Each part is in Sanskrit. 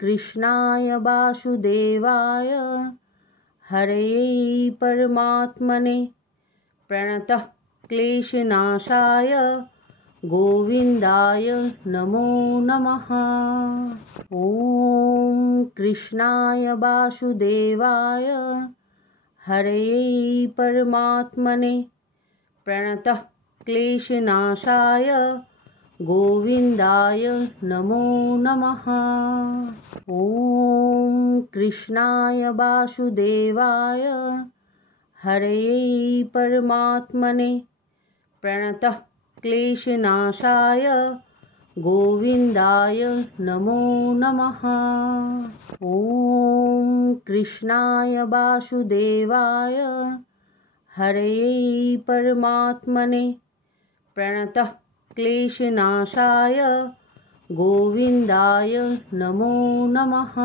कृष्णाय वासुदेवाय हरये परमात्मने प्रणतः क्लेशनाशाय गोविन्दाय नमो नमः। ॐ कृष्णाय वासुदेवाय हरये परमात्मने प्रणतः क्लेशनाशाय गोविन्दाय नमो नमः। ॐ कृष्णाय वासुदेवाय हरये परमात्मने प्रणतः क्लेशनाशाय गोविन्दाय नमो नमः। ॐ कृष्णाय वासुदेवाय हरये परमात्मने प्रणतः क्लेशनाशाय गोविन्दाय नमो नमः।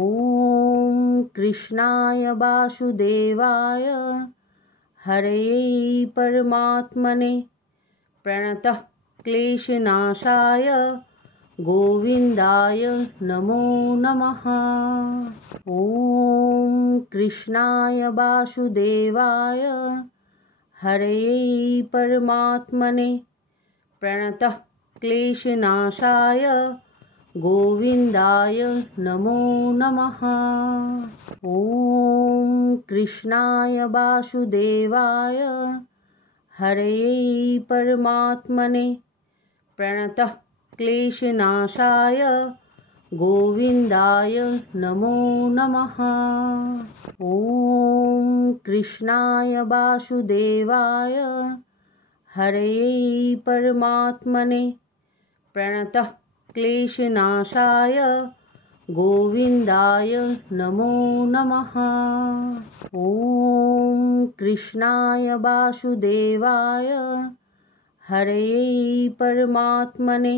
ॐ कृष्णाय वासुदेवाय हरये परमात्मने प्रणतः क्लेशनाशाय गोविन्दाय नमो नमः। ॐ कृष्णाय वासुदेवाय हरये परमात्मने प्रणतः क्लेशनाशाय गोविन्दाय नमो नमः। ॐ कृष्णाय वासुदेवाय हरये परमात्मने प्रणतः क्लेशनाशाय गोविन्दाय नमो नमः। ॐ कृष्णाय वासुदेवाय हरये परमात्मने प्रणतः क्लेशनाशाय गोविन्दाय नमो नमः। ॐ कृष्णाय वासुदेवाय हरये परमात्मने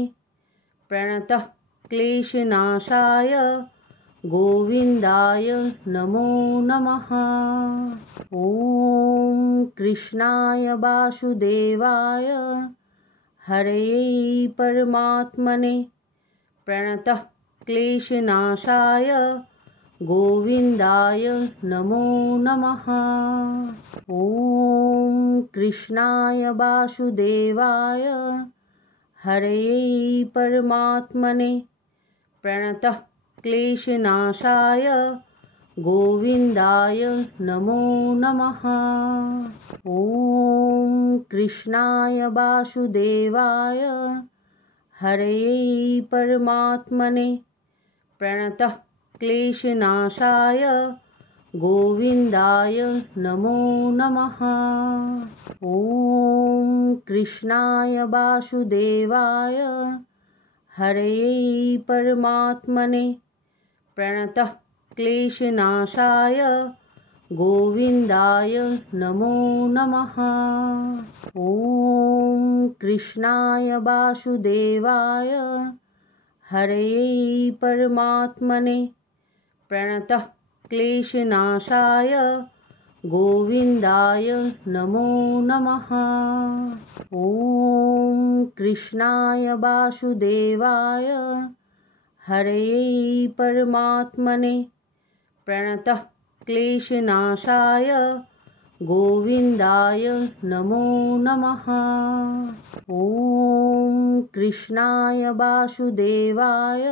प्रणतः क्लेशनाशाय गोविन्दाय नमो नमः। ॐ कृष्णाय वासुदेवाय हरये परमात्मने प्रणतः क्लेशनाशाय गोविन्दाय नमो नमः। ॐ कृष्णाय वासुदेवाय हरये परमात्मने प्रणतः क्लेशनाशाय गोविन्दाय नमो नमः। ॐ कृष्णाय वासुदेवाय हरये परमात्मने प्रणतः क्लेशनाशाय गोविन्दाय नमो नमः। ॐ कृष्णाय वासुदेवाय हरये परमात्मने प्रणतः क्लेशनाशाय गोविन्दाय नमो नमः। ॐ कृष्णाय वासुदेवाय हरये परमात्मने प्रणतः क्लेशनाशाय गोविन्दाय नमो नमः। ॐ कृष्णाय वासुदेवाय हरये परमात्मने प्रणतः क्लेशनाशाय गोविन्दाय नमो नमः। ॐ कृष्णाय वासुदेवाय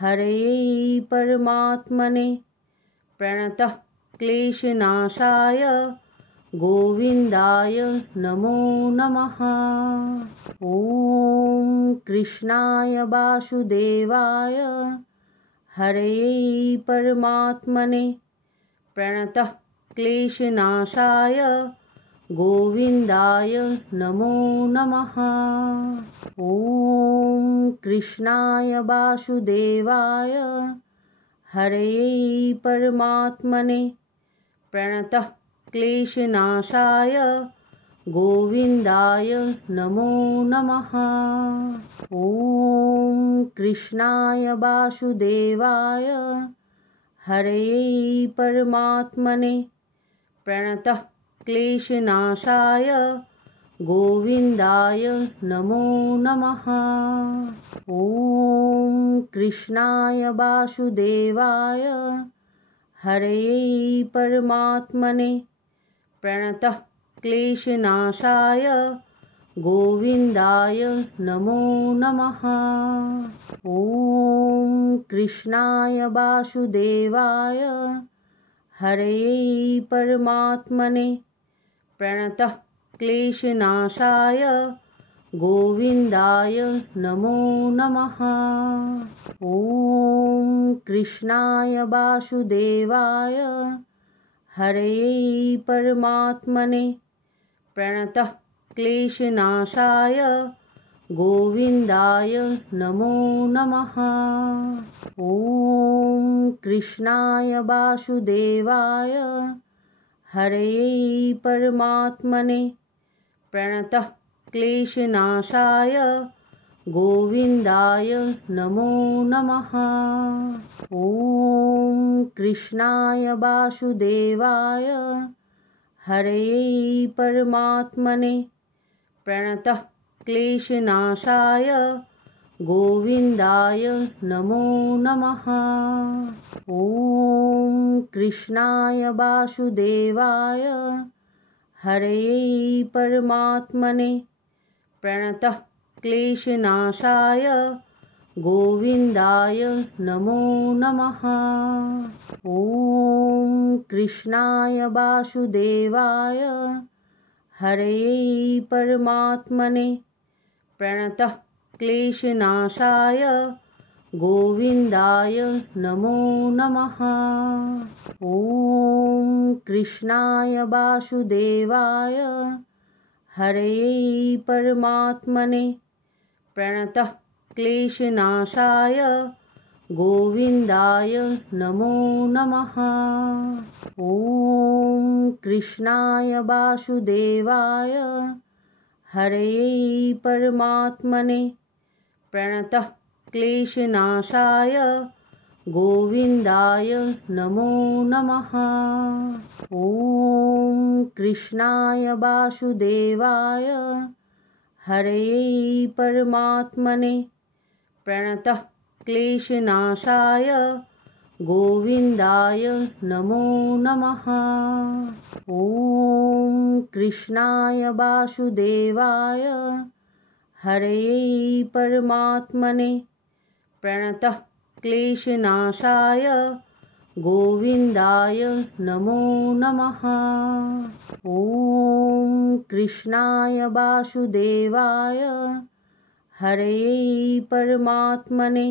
हरये परमात्मने प्रणतः क्लेशनाशाय गोविन्दाय नमो नमः। ॐ कृष्णाय वासुदेवाय हरये परमात्मने प्रणतः क्लेशनाशाय गोविन्दाय नमो नमः। ॐ कृष्णाय वासुदेवाय हरये परमात्मने प्रणतः क्लेशनाशाय गोविन्दाय नमो नमः। ॐ कृष्णाय वासुदेवाय हरये परमात्मने प्रणतः क्लेशनाशाय गोविन्दाय नमो नमः। ॐ कृष्णाय वासुदेवाय हरये परमात्मने प्रणतः क्लेशनाशाय गोविन्दाय नमो नमः। ॐ कृष्णाय वासुदेवाय हरये परमात्मने प्रणतः क्लेशनाशाय गोविन्दाय नमो नमः। ॐ कृष्णाय वासुदेवाय हरये परमात्मने प्रणतः क्लेशनाशाय गोविन्दाय नमो नमः। ॐ कृष्णाय वासुदेवाय हरये परमात्मने प्रणतः क्लेशनाशाय गोविन्दाय नमो नमः। ॐ कृष्णाय वासुदेवाय हरये परमात्मने प्रणतः क्लेशनाशाय गोविन्दाय नमो नमः। ॐ कृष्णाय वासुदेवाय हरये परमात्मने प्रणतः क्लेशनाशाय गोविन्दाय नमो नमः। ॐ कृष्णाय वासुदेवाय हरये परमात्मने प्रणतः क्लेशनाशाय गोविन्दाय नमो नमः। ॐ कृष्णाय वासुदेवाय हरये परमात्मने प्रणतः क्लेशनाशाय गोविन्दाय नमो नमः। ॐ कृष्णाय वासुदेवाय हरये परमात्मने प्रणतः क्लेशनाशाय गोविन्दाय नमो नमः। ॐ कृष्णाय वासुदेवाय हरये परमात्मने प्रणतः क्लेशनाशाय गोविन्दाय नमो नमः। ॐ कृष्णाय वासुदेवाय हरये परमात्मने प्रणतः क्लेशनाशाय गोविन्दाय नमो नमः। ॐ कृष्णाय वासुदेवाय हरये परमात्मने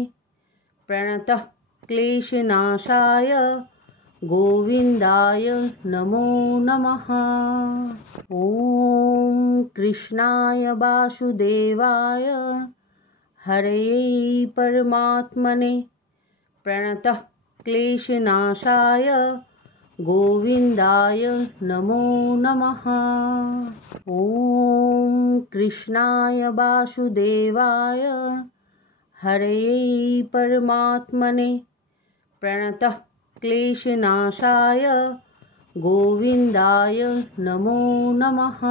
प्रणतः क्लेशनाशाय गोविन्दाय नमो नमः। ॐ कृष्णाय वासुदेवाय हरये परमात्मने प्रणतः क्लेशनाशाय गोविन्दाय नमो नमः। ॐ कृष्णाय वासुदेवाय हरये परमात्मने प्रणतः क्लेशनाशाय गोविन्दाय नमो नमः।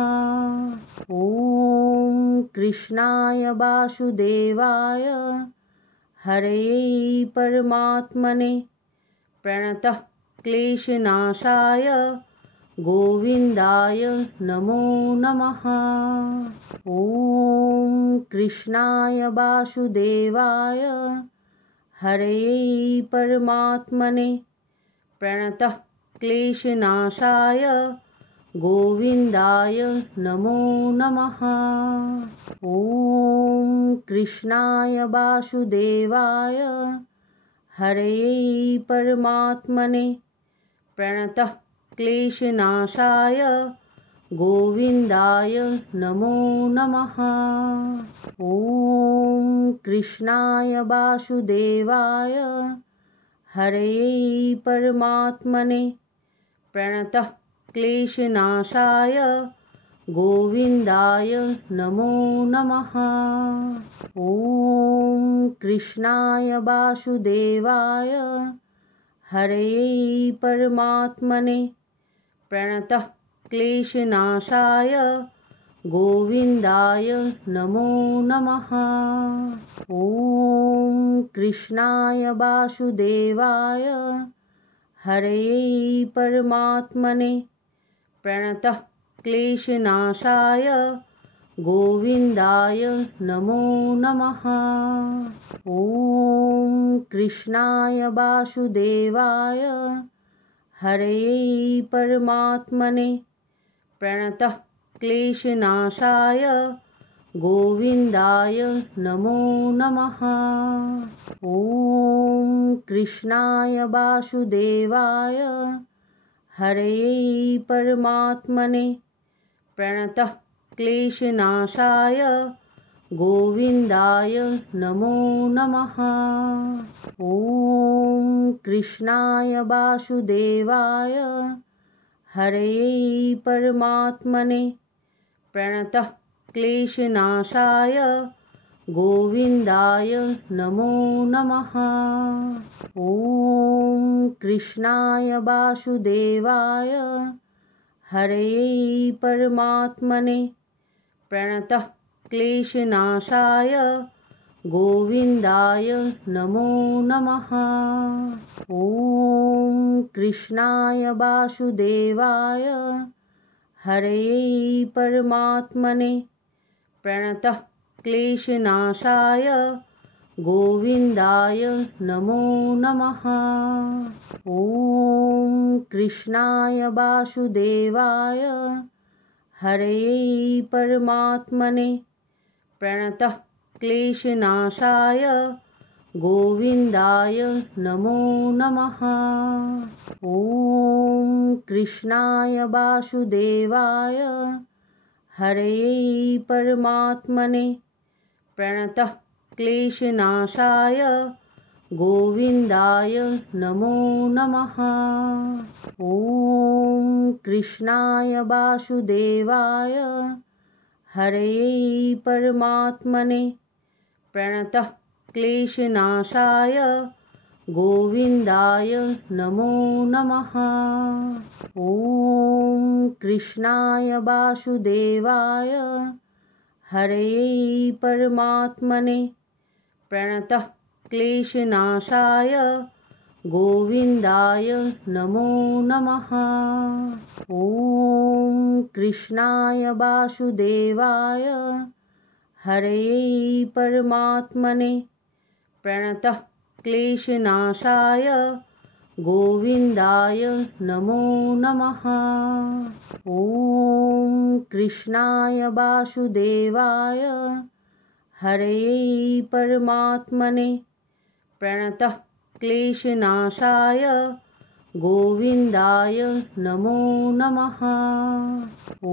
ॐ कृष्णाय वासुदेवाय हरये परमात्मने प्रणतः क्लेशनाशाय गोविन्दाय नमो नमः। ॐ कृष्णाय वासुदेवाय हरये परमात्मने प्रणतः क्लेशनाशाय गोविन्दाय नमो नमः। ॐ कृष्णाय वासुदेवाय हरये परमात्मने प्रणतः क्लेशनाशाय गोविन्दाय नमो नमः। ॐ कृष्णाय वासुदेवाय हरये परमात्मने प्रणतः क्लेशनाशाय गोविन्दाय नमो नमः। ॐ कृष्णाय वासुदेवाय हरये परमात्मने प्रणतः क्लेशनाशाय गोविन्दाय नमो नमः। ॐ कृष्णाय वासुदेवाय हरये परमात्मने प्रणतः क्लेशनाशाय गोविन्दाय नमो नमः। ॐ कृष्णाय वासुदेवाय हरये परमात्मने प्रणतः क्लेशनाशाय गोविन्दाय नमो नमः। ॐ कृष्णाय वासुदेवाय हरये परमात्मने प्रणतः क्लेशनाशाय गोविन्दाय नमो नमः। ॐ कृष्णाय वासुदेवाय हरये परमात्मने प्रणतः क्लेशनाशाय गोविन्दाय नमो नमः। ॐ कृष्णाय वासुदेवाय हरये परमात्मने प्रणतः क्लेशनाशाय गोविन्दाय नमो नमः। ॐ कृष्णाय वासुदेवाय हरये परमात्मने प्रणतः क्लेशनाशाय गोविन्दाय नमो नमः। ॐ कृष्णाय वासुदेवाय हरये परमात्मने प्रणतः क्लेशनाशाय गोविन्दाय नमो नमः। ॐ कृष्णाय वासुदेवाय हरये परमात्मने प्रणतः क्लेशनाशाय गोविन्दाय नमो नमः। ॐ कृष्णाय वासुदेवाय हरये परमात्मने प्रणतः क्लेशनाशाय गोविन्दाय नमो नमः। ॐ कृष्णाय वासुदेवाय हरये परमात्मने प्रणतः क्लेशनाशाय गोविन्दाय नमो नमः। ॐ कृष्णाय वासुदेवाय हरये परमात्मने प्रणतः क्लेशनाशाय गोविन्दाय नमो नमः। ॐ कृष्णाय वासुदेवाय हरये परमात्मने प्रणतः क्लेशनाशाय गोविन्दाय नमो नमः।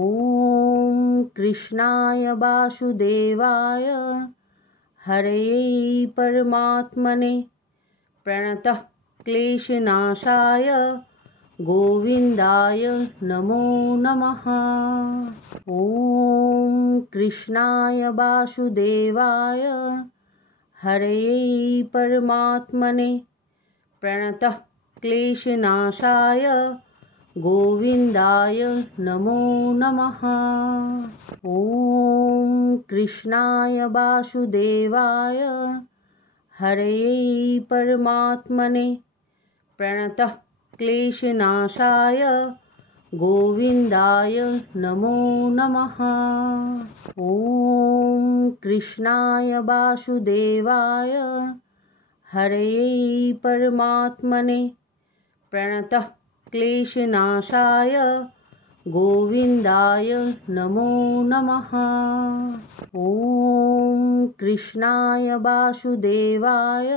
ॐ कृष्णाय वासुदेवाय हरये परमात्मने प्रणतः क्लेशनाशाय गोविन्दाय नमो नमः। ॐ कृष्णाय वासुदेवाय हरये परमात्मने प्रणतः क्लेशनाशाय गोविन्दाय नमो नमः। ॐ कृष्णाय वासुदेवाय हरये परमात्मने प्रणतः क्लेशनाशाय गोविन्दाय नमो नमः। ॐ कृष्णाय वासुदेवाय हरये परमात्मने प्रणतः क्लेशनाशाय गोविन्दाय नमो नमः। ॐ कृष्णाय वासुदेवाय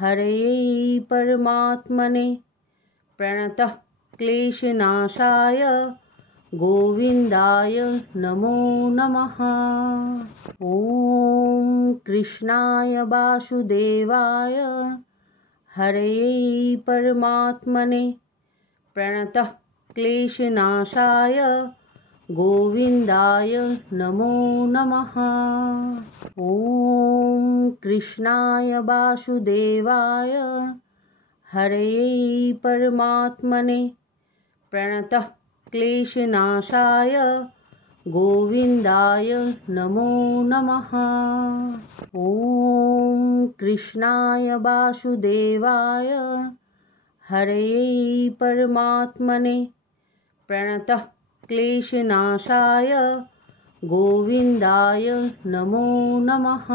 हरये परमात्मने प्रणतः क्लेशनाशाय गोविन्दाय नमो नमः। ॐ कृष्णाय वासुदेवाय हरये परमात्मने प्रणतः क्लेशनाशाय गोविन्दाय नमो नमः। ॐ कृष्णाय वासुदेवाय हरये परमात्मने प्रणतः क्लेशनाशाय गोविन्दाय नमो नमः। ॐ कृष्णाय वासुदेवाय हरये परमात्मने प्रणतः क्लेशनाशाय गोविन्दाय नमो नमः।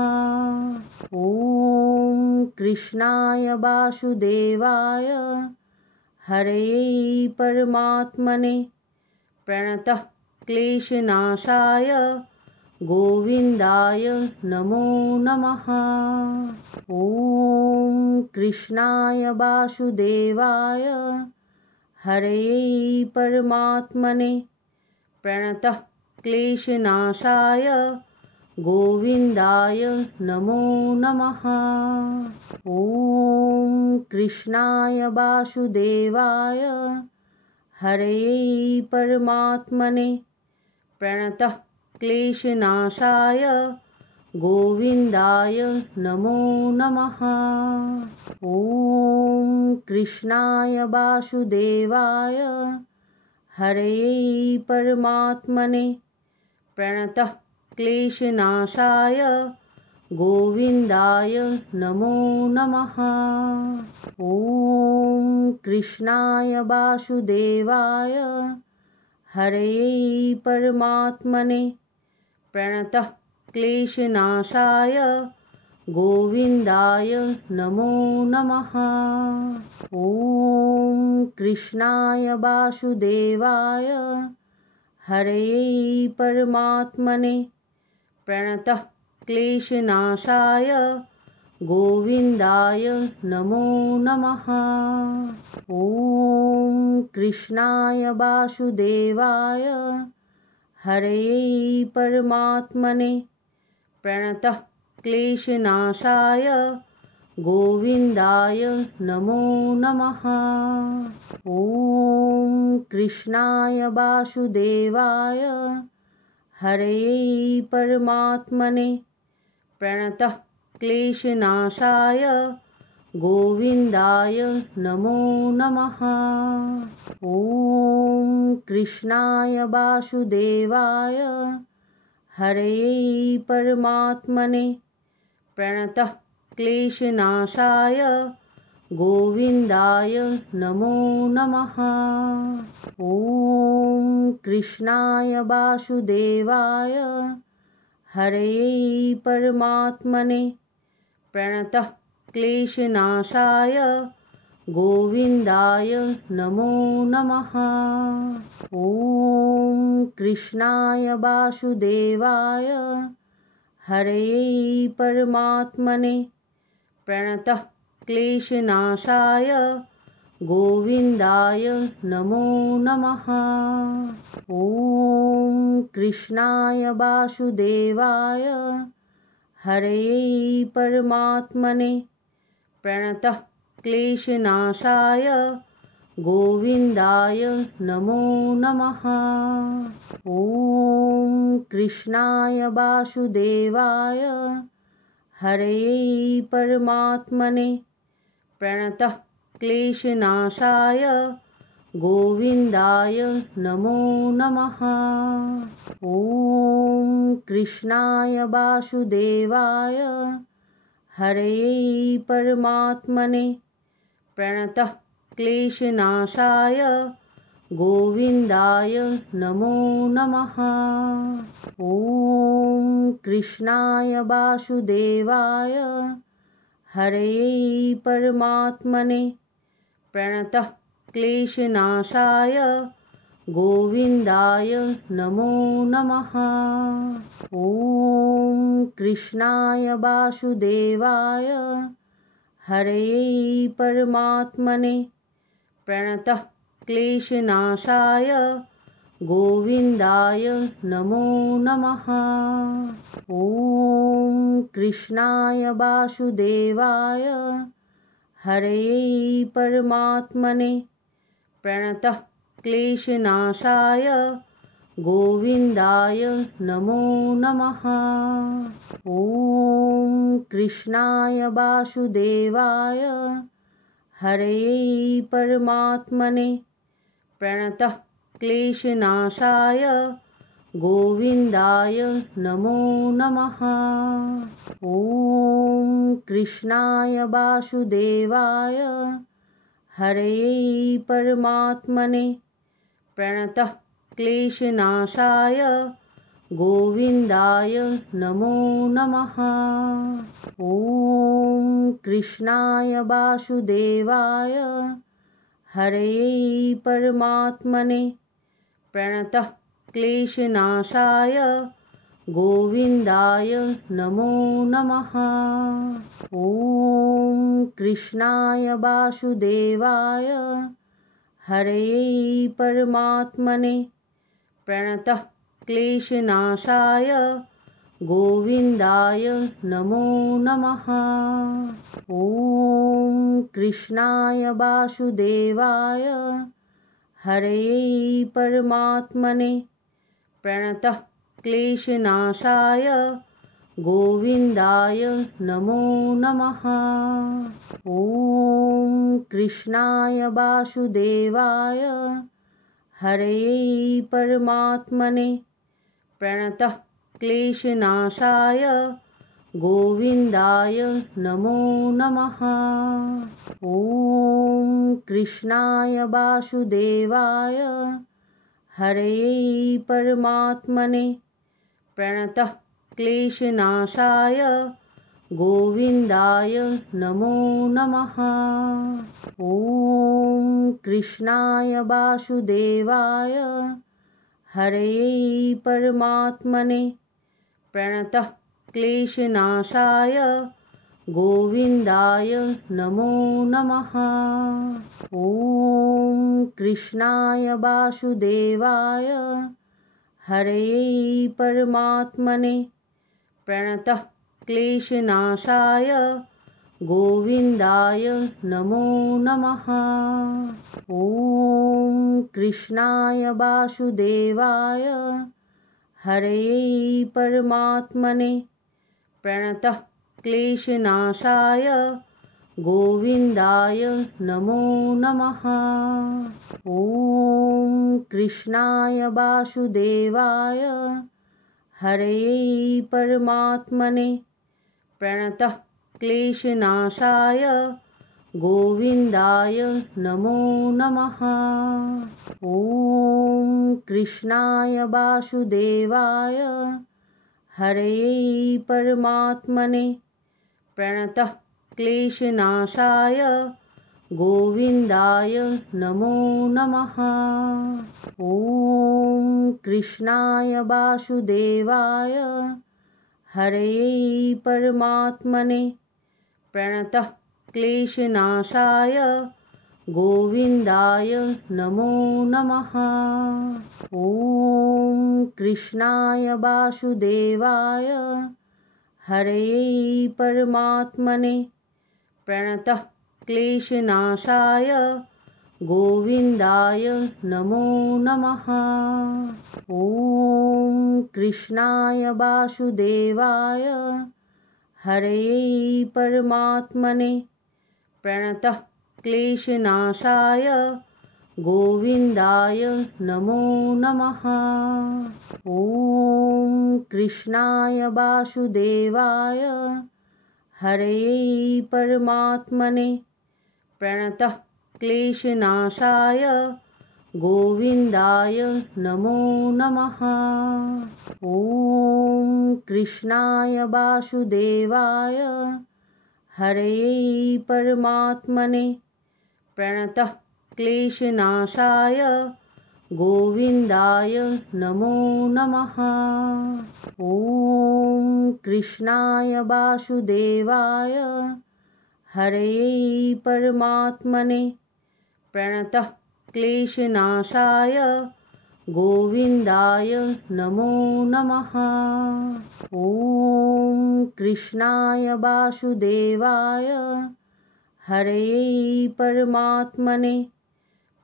ॐ कृष्णाय वासुदेवाय हरये परमात्मने प्रणतः क्लेशनाशाय गोविन्दाय नमो नमः। ॐ कृष्णाय वासुदेवाय हरये परमात्मने प्रणतः क्लेशनाशाय गोविन्दाय नमो नमः। ॐ कृष्णाय वासुदेवाय हरये परमात्मने प्रणतः क्लेशनाशाय गोविन्दाय नमो नमः। ॐ कृष्णाय वासुदेवाय हरये परमात्मने प्रणतः क्लेशनाशाय गोविन्दाय नमो नमः। ॐ कृष्णाय वासुदेवाय हरये परमात्मने प्रणतः क्लेशनाशाय गोविन्दाय नमो नमः। ॐ कृष्णाय वासुदेवाय हरये परमात्मने प्रणतः क्लेशनाशाय गोविन्दाय नमो नमः। ॐ कृष्णाय वासुदेवाय हरये परमात्मने प्रणतः क्लेशनाशाय गोविन्दाय नमो नमः। ॐ कृष्णाय वासुदेवाय हरये परमात्मने प्रणतः क्लेशनाशाय गोविन्दाय नमो नमः। ॐ कृष्णाय वासुदेवाय हरये परमात्मने प्रणतः क्लेशनाशाय गोविन्दाय नमो नमः। ॐ कृष्णाय वासुदेवाय हरये परमात्मने प्रणतः क्लेशनाशाय गोविन्दाय नमो नमः। ॐ कृष्णाय वासुदेवाय हरये परमात्मने प्रणतः क्लेशनाशाय गोविन्दाय नमो नमः। ॐ कृष्णाय वासुदेवाय हरये परमात्मने प्रणतः क्लेशनाशाय गोविन्दाय नमो नमः। ॐ कृष्णाय वासुदेवाय हरये परमात्मने प्रणतः क्लेशनाशाय गोविन्दाय नमो नमः। ॐ कृष्णाय वासुदेवाय हरये परमात्मने प्रणतः क्लेशनाशाय गोविन्दाय नमो नमः। ॐ कृष्णाय वासुदेवाय हरये परमात्मने प्रणतः क्लेशनाशाय गोविन्दाय नमो नमः। ॐ कृष्णाय वासुदेवाय हरये परमात्मने प्रणतः क्लेशनाशाय गोविन्दाय नमो नमः। ॐ कृष्णाय वासुदेवाय हरये परमात्मने प्रणतः क्लेशनाशाय गोविन्दाय नमो नमः। ॐ कृष्णाय वासुदेवाय हरये परमात्मने प्रणतः क्लेशनाशाय गोविन्दाय नमो नमः। ॐ कृष्णाय वासुदेवाय हरये परमात्मने प्रणतः क्लेशनाशाय गोविन्दाय नमो नमः। ॐ कृष्णाय वासुदेवाय हरये परमात्मने प्रणतः क्लेशनाशाय गोविन्दाय नमो नमः। ॐ कृष्णाय वासुदेवाय हरये परमात्मने प्रणतः क्लेशनाशाय गोविन्दाय नमो नमः। ॐ कृष्णाय वासुदेवाय हरये परमात्मने प्रणतः क्लेशनाशाय गोविन्दाय नमो नमः। ॐ कृष्णाय वासुदेवाय हरये परमात्मने प्रणतः क्लेशनाशाय गोविन्दाय नमो नमः। ॐ कृष्णाय वासुदेवाय हरये परमात्मने प्रणतः क्लेशनाशाय गोविन्दाय नमो नमः। ॐ कृष्णाय वासुदेवाय हरये परमात्मने प्रणतः क्लेशनाशाय गोविन्दाय नमो नमः। ॐ कृष्णाय वासुदेवाय हरये परमात्मने प्रणतः क्लेशनाशाय गोविन्दाय नमो नमः। ॐ कृष्णाय वासुदेवाय हरये परमात्मने प्रणतः क्लेशनाशाय गोविन्दाय नमो नमः। ॐ कृष्णाय वासुदेवाय हरये परमात्मने प्रणतः क्लेशनाशाय गोविन्दाय नमो नमः। ॐ कृष्णाय वासुदेवाय हरये परमात्मने प्रणतः क्लेशनाशाय गोविन्दाय नमो नमः। ॐ कृष्णाय वासुदेवाय हरये परमात्मने प्रणतः क्लेशनाशाय गोविन्दाय नमो नमः। ॐ कृष्णाय वासुदेवाय हरये परमात्मने प्रणतः क्लेशनाशाय गोविन्दाय नमो नमः। ॐ कृष्णाय वासुदेवाय हरये परमात्मने प्रणतः क्लेशनाशाय गोविन्दाय नमो नमः। ॐ कृष्णाय वासुदेवाय हरये परमात्मने प्रणतः क्लेशनाशाय गोविन्दाय नमो नमः। ॐ कृष्णाय वासुदेवाय हरये परमात्मने प्रणतः क्लेशनाशाय गोविन्दाय नमो नमः। ॐ कृष्णाय वासुदेवाय हरये परमात्मने प्रणतः क्लेशनाशाय गोविन्दाय नमो नमः। ॐ कृष्णाय वासुदेवाय हरये परमात्मने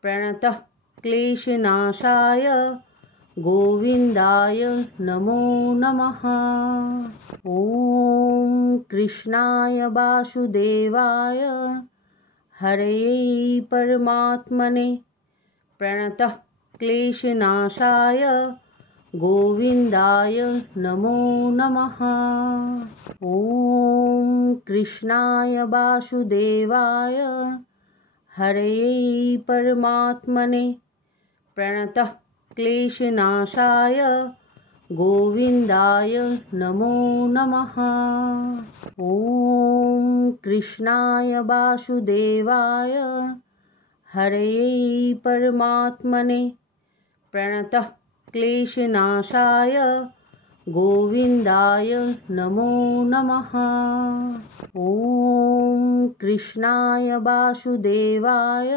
प्रणतः क्लेशनाशाय गोविन्दाय नमो नमः। ॐ कृष्णाय वासुदेवाय हरये परमात्मने प्रणतः क्लेशनाशाय गोविन्दाय नमो नमः। ॐ कृष्णाय वासुदेवाय हरये परमात्मने प्रणतः क्लेशनाशाय गोविन्दाय नमो नमः। ॐ कृष्णाय वासुदेवाय हरये परमात्मने प्रणतः क्लेशनाशाय गोविन्दाय नमो नमः। ॐ कृष्णाय वासुदेवाय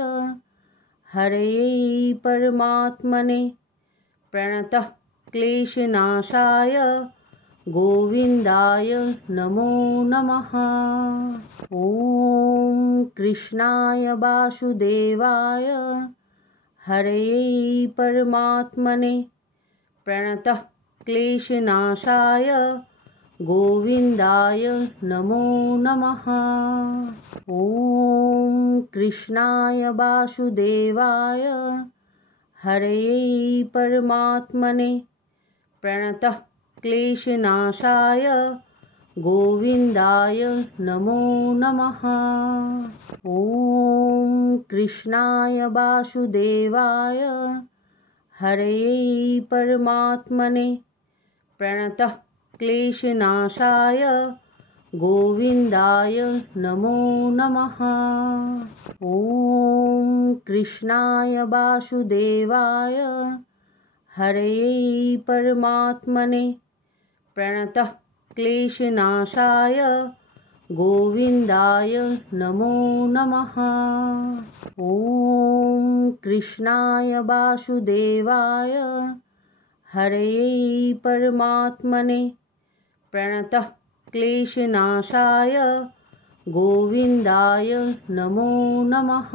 हरये परमात्मने प्रणतः क्लेशनाशाय गोविन्दाय नमो नमः। ॐ कृष्णाय वासुदेवाय हरये परमात्मने प्रणतः क्लेशनाशाय गोविन्दाय नमो नमः। ॐ कृष्णाय वासुदेवाय हरये परमात्मने प्रणतः क्लेशनाशाय गोविन्दाय नमो नमः। ॐ कृष्णाय वासुदेवाय हरये परमात्मने प्रणतः क्लेशनाशाय गोविन्दाय नमो नमः। ॐ कृष्णाय वासुदेवाय हरये परमात्मने प्रणतः क्लेशनाशाय गोविन्दाय नमो नमः। ॐ कृष्णाय वासुदेवाय हरये परमात्मने प्रणतः क्लेशनाशाय गोविन्दाय नमो नमः।